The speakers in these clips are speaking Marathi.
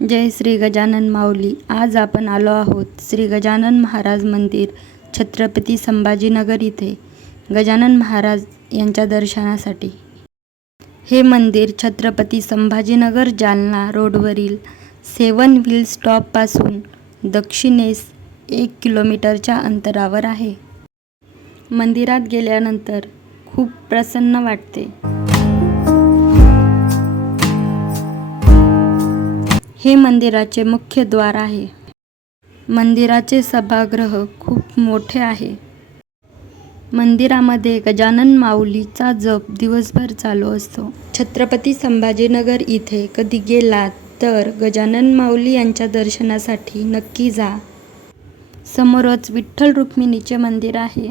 जय श्री गजानन माऊली. आज आपण आलो आहोत श्री गजानन महाराज मंदिर छत्रपती संभाजीनगर इथे. गजानन महाराज यांच्या दर्शनासाठी. हे मंदिर छत्रपती संभाजीनगर जालना रोडवरील सेवन व्हील स्टॉपपासून दक्षिणेस एक किलोमीटरच्या अंतरावर आहे. मंदिरात गेल्यानंतर खूप प्रसन्न वाटते. हे मंदिराचे मुख्य द्वार आहे. मंदिराचे सभागृह खूप मोठे आहे. मंदिरामध्ये गजानन माऊलीचा जप दिवसभर चालू असतो. छत्रपती संभाजीनगर इथे कधी गेलात तर गजानन माऊली यांच्या दर्शनासाठी नक्की जा. समोरच विठ्ठल रुक्मिणीचे मंदिर आहे.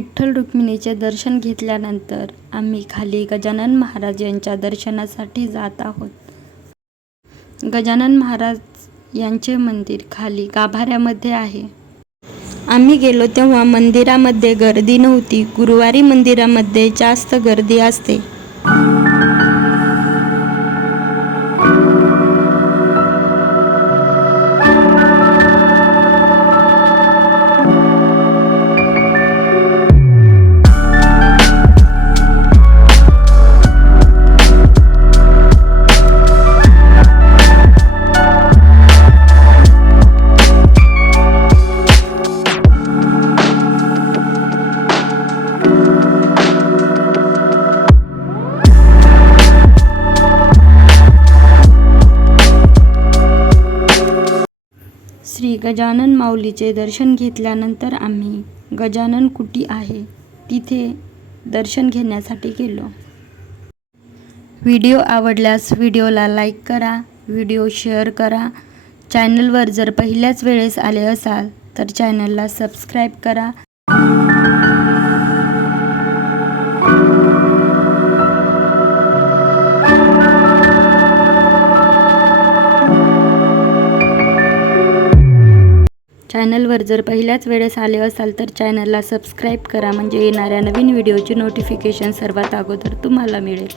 विठ्ठल रुक्मिणीचे दर्शन घेतल्यानंतर आम्ही खाली गजानन महाराज यांच्या दर्शनासाठी जात आहोत. गजानन महाराज यांचे मंदिर खाली गाभाऱ्यामध्ये आहे. आम्ही गेलो तेव्हा मंदिरामध्ये गर्दी नव्हती. गुरुवारी मंदिरामध्ये जास्त गर्दी असते. श्री गजानन माऊलीचे दर्शन घेतल्यानंतर आम्ही गजानन कुटी आहे तिथे दर्शन घेण्यासाठी गेलो. व्हिडिओ आवडल्यास व्हिडिओला लाईक करा व्हिडिओ शेअर करा. चॅनलवर जर पहिल्याच वेळेस आले असाल तर चॅनलला सबस्क्राईब करा. चॅनलवर जर पहिल्याच वेळेस आले असाल तर चॅनलला सबस्क्राईब करा म्हणजे येणाऱ्या नवीन व्हिडिओची नोटिफिकेशन सर्वात अगोदर तुम्हाला मिळेल.